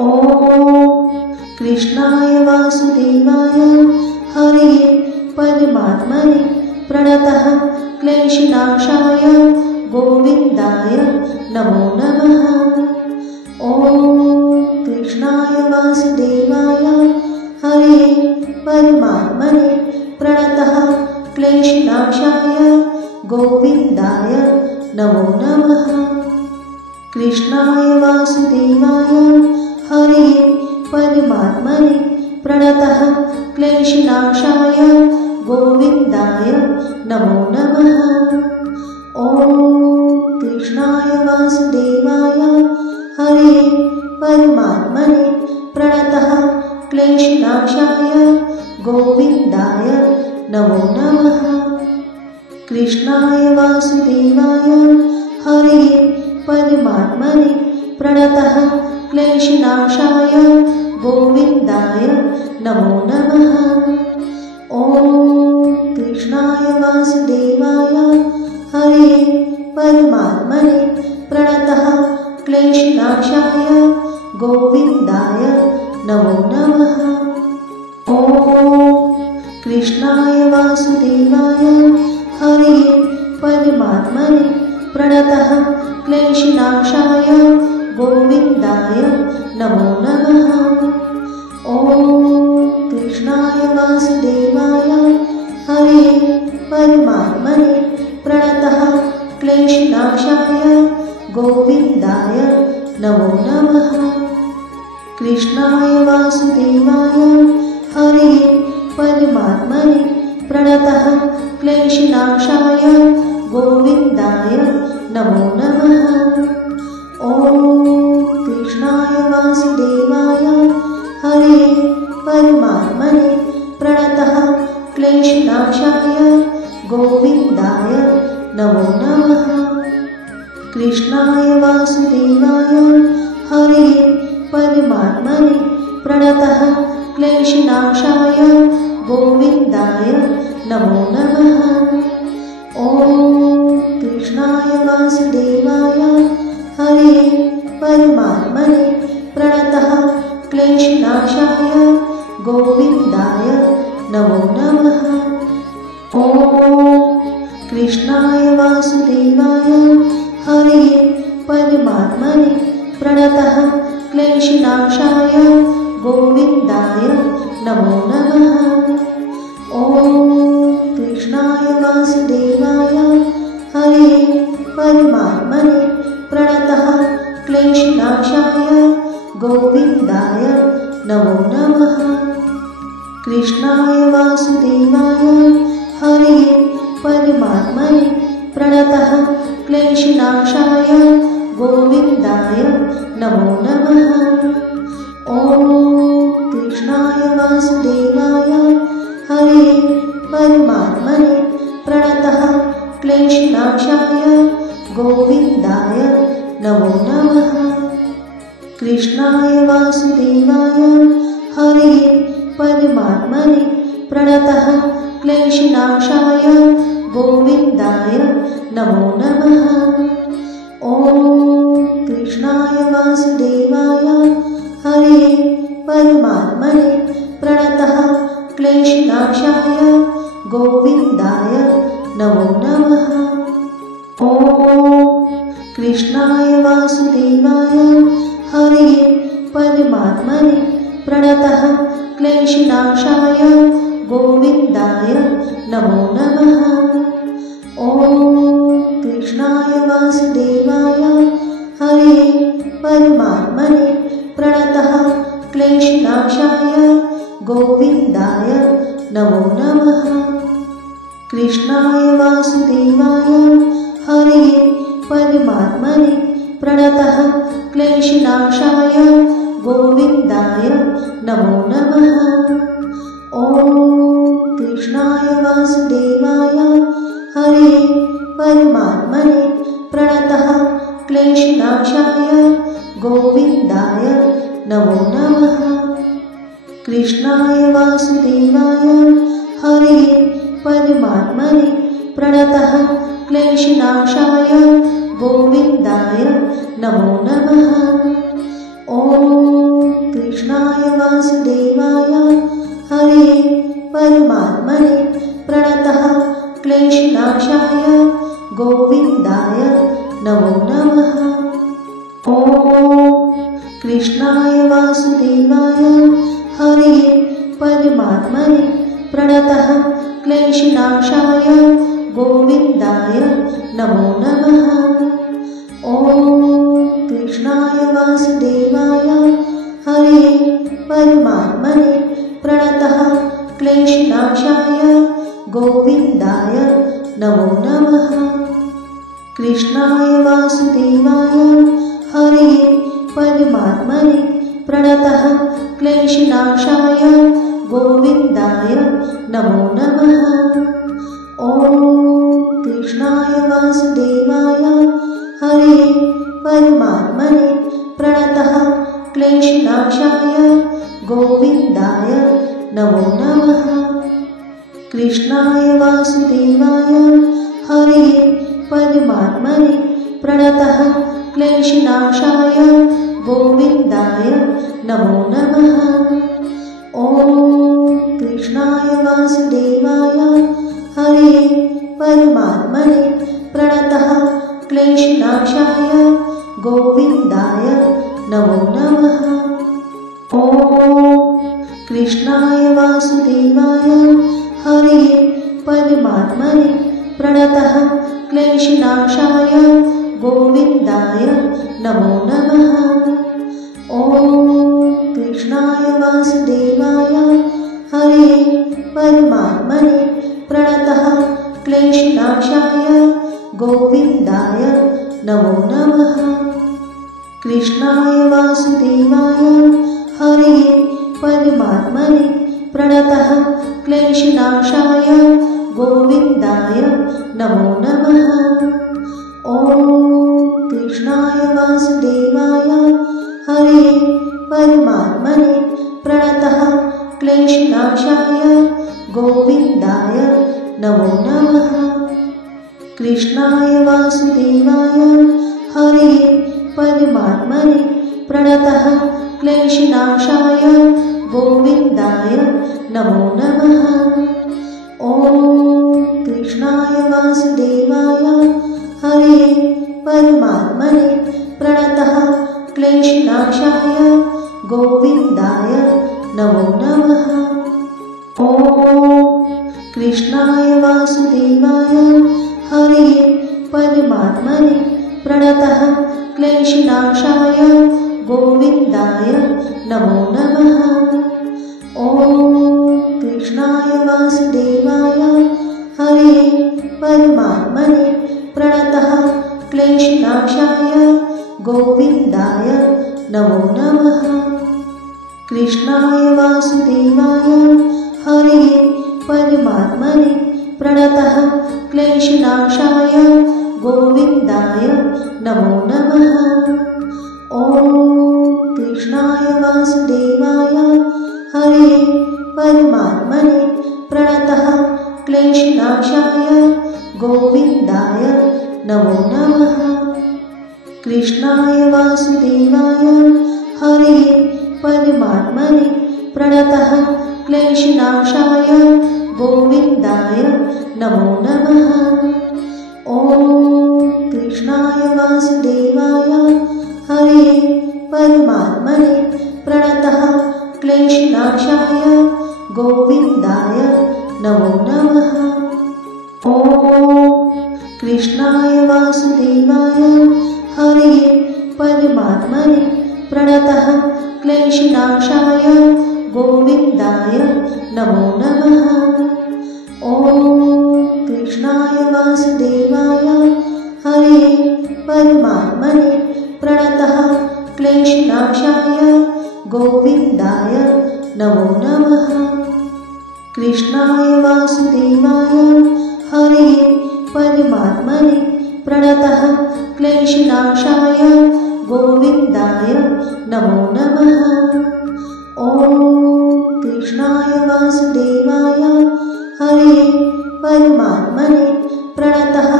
ॐ कृष्णाय वासुदेवाय हरये परमात्मने प्रणतः क्लेशनाशाय गोविन्दाय नमो नमः। ॐ कृष्णाय वासुदेवाय हरये परमात्मने प्रणतः क्लेशनाशाय गोविन्दाय नमो नमः। कृष्णाय वासुदेवाय हरये परमात्मने प्रणतः क्लेशनाशाय गोविन्दाय नमो नमः। ॐ कृष्णाय वासुदेवाय हरये परमात्मने प्रणतः क्लेशनाशाय गोविन्दाय नमो नमः। कृष्णाय वासुदेवाय हरये परमात्मने प्रणतः क्लेशनाशाय गोविन्दाय नमो नमः। ॐ कृष्णाय वासुदेवाय हरये परमात्मने प्रणतः क्लेशनाशाय गोविन्दाय नमो नमः। ॐ कृष्णाय वासुदेवाय हरये परमात्मने प्रणतः क्लेशनाशाय गोविन्दाय नमो नमः। ॐ कृष्णाय वासुदेवाय हरये परमात्मने प्रणतः क्लेशनाशाय गोविन्दाय नमो नमः। कृष्णाय वासुदेवाय हरये परमात्मने प्रणतः क्लेशनाशाय गोविन्दाय नमो नमः। ॐ कृष्णाय वासुदेवाय हरये परमात्मने प्रणतः क्लेशनाशाय गोविन्दाय नमो नमः। कृष्णाय वासुदेवाय हरये परमात्मने प्रणतः क्लेशनाशाय गोविन्दाय नमो नमः। ॐ कृष्णाय वासुदेवाय हरये परमात्मने प्रणतः क्लेशनाशाय गोविन्दाय नमो नमः। ॐ कृष्णाय वासुदेवाय हरये परमात्मने प्रणतः क्लेशनाशाय गोविन्दाय नमो नमः। ॐ कृष्णाय वासुदेवाय हरये परमात्मने प्रणतः क्लेशनाशाय गोविन्दाय नमो नमः। कृष्णाय वासुदेवाय हरये परमात्मने प्रणतः क्लेशनाशाय गोविन्दाय नमो नमः। ॐ कृष्णाय वासुदेवाय हरये परमात्मने प्रणतः क्लेशनाशाय गोविन्दाय नमो नमः। कृष्णाय वासुदेवाय हरये परमात्मने प्रणतः क्लेशनाशाय गोविन्दाय नमो नमः। ॐ कृष्णाय वासुदेवाय हरये परमात्मने प्रणतः क्लेशनाशाय गोविन्दाय नमो नमः। ॐ कृष्णाय वासुदेवाय हरये परमात्मने प्रणतः क्लेशनाशाय गोविन्दाय नमो नमः। ॐ कृष्णाय वासुदेवाय हरये परमात्मने प्रणतः क्लेशनाशाय गोविन्दाय नमो नमः। कृष्णाय वासुदेवाय हरये परमात्मने प्रणतः क्लेशनाशाय गोविन्दाय नमो नमः। ॐ कृष्णाय वासुदेवाय हरये परमात्मने प्रणतः क्लेशनाशाय गोविन्दाय नमो नमः। कृष्णाय वासुदेवाय हरये परमात्मने प्रणतः क्लेशनाशाय गोविन्दाय नमो नमः। ॐ वासुदेवाय हरे परमात्मने प्रणतः क्लेशनाशाय गोविन्दाय नमो नमः। ॐ कृष्णाय वासुदेवाय हरे परमात्मने प्रणतः क्लेशनाशाय गोविन्दाय नमो नमः। ॐ कृष्णाय वासुदेवाय हरे परमात्मने प्रणतः क्लेशनाशाय गोविन्दाय नमो नमः। कृष्णाय वासुदेवाय हरे परमात्मने प्रणतः क्लेशनाशाय गोविन्दाय नमो नमः। ॐ कृष्णाय वासुदेवाय हरे परमात्मने प्रणतः क्लेशनाशाय गोविन्दाय नमो नमः। कृष्णाय वासुदेवाय हरे परमात्मने प्रणतः क्लेशनाशाय गोविन्दाय नमो नमः। ॐ कृष्णाय वासुदेवाय हरे परमात्मने प्रणतः क्लेशनाशाय गोविन्दाय नमो नमः। ॐ कृष्णाय वासुदेवाय हरे परमात्मने प्रणतः क्लेशनाशाय गोविन्दाय नमो नमः। ॐ कृष्णाय वासुदेवाय हरे परमात्मने प्रणतः क्लेशनाशाय गोविन्दाय नमो नमः। कृष्णाय वासुदेवाय हरे परमात्मने प्रणतः क्लेशनाशाय गोविन्दाय नमो नमः। ॐ कृष्णाय वासुदेवाय हरे परमात्मने प्रणतः क्लेशनाशाय गोविन्दाय नमो नमः। कृष्णाय वासुदेवाय हरे परमात्मने प्रणतः क्लेशनाशाय गोविन्दाय नमो नमः। ॐ कृष्णाय वासुदेवाय हरे परमात्मने प्रणतः क्लेशनाशाय गोविन्दाय नमो नमः। ॐ कृष्णाय वासुदेवाय हरे परमात्मने प्रणतः क्लेशनाशाय गोविन्दाय नमो नमः। ॐ कृष्णाय वासुदेवाय हरे परमात्मने प्रणतः क्लेशनाशाय गोविन्दाय नमो नमः। कृष्णाय वासुदेवाय हरे परमात्मने प्रणतः क्लेशनाशाय गोविन्दाय नमो नमः। ॐ कृष्णाय वासुदेवाय हरे परमात्मने प्रणतः क्लेशनाशाय गोविन्दाय नमो नमः। कृष्णाय वासुदेवाय हरे परमात्मने प्रणतः क्लेशनाशाय गोविन्दाय नमो नमः। ॐ कृष्णाय वासुदेवाय हरे परमात्मने प्रणतः क्लेशनाशाय गोविन्दाय नमो नमः। ॐ कृष्णाय वासुदेवाय हरे परमात्मने प्रणतः क्लेशनाशाय गोविन्दाय नमो नमः। ॐ कृष्णाय वासुदेवाय हरे परमात्मने प्रणतः क्लेशनाशाय गोविन्दाय नमो नमः। कृष्णाय वासुदेवाय हरे परमात्मने प्रणतः क्लेशनाशाय गोविन्दाय नमो नमः। ॐ कृष्णाय वासुदेवाय हरे परमात्मने प्रणतः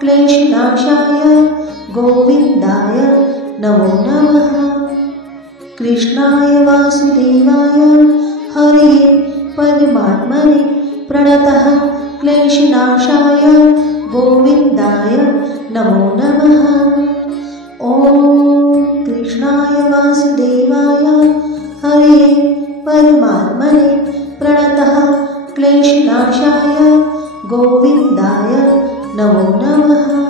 क्लेशनाशाय गोविन्दाय नमो नमः। कृष्णाय वासुदेवाय हरे परमात्मने प्रणतः क्लेशनाशाय गोविन्दाय नमो नमः। ॐ कृष्णाय वासुदेवाय हरे परमात्मने प्रणतः क्लेशनाशाय गोविन्दाय नमो नमः।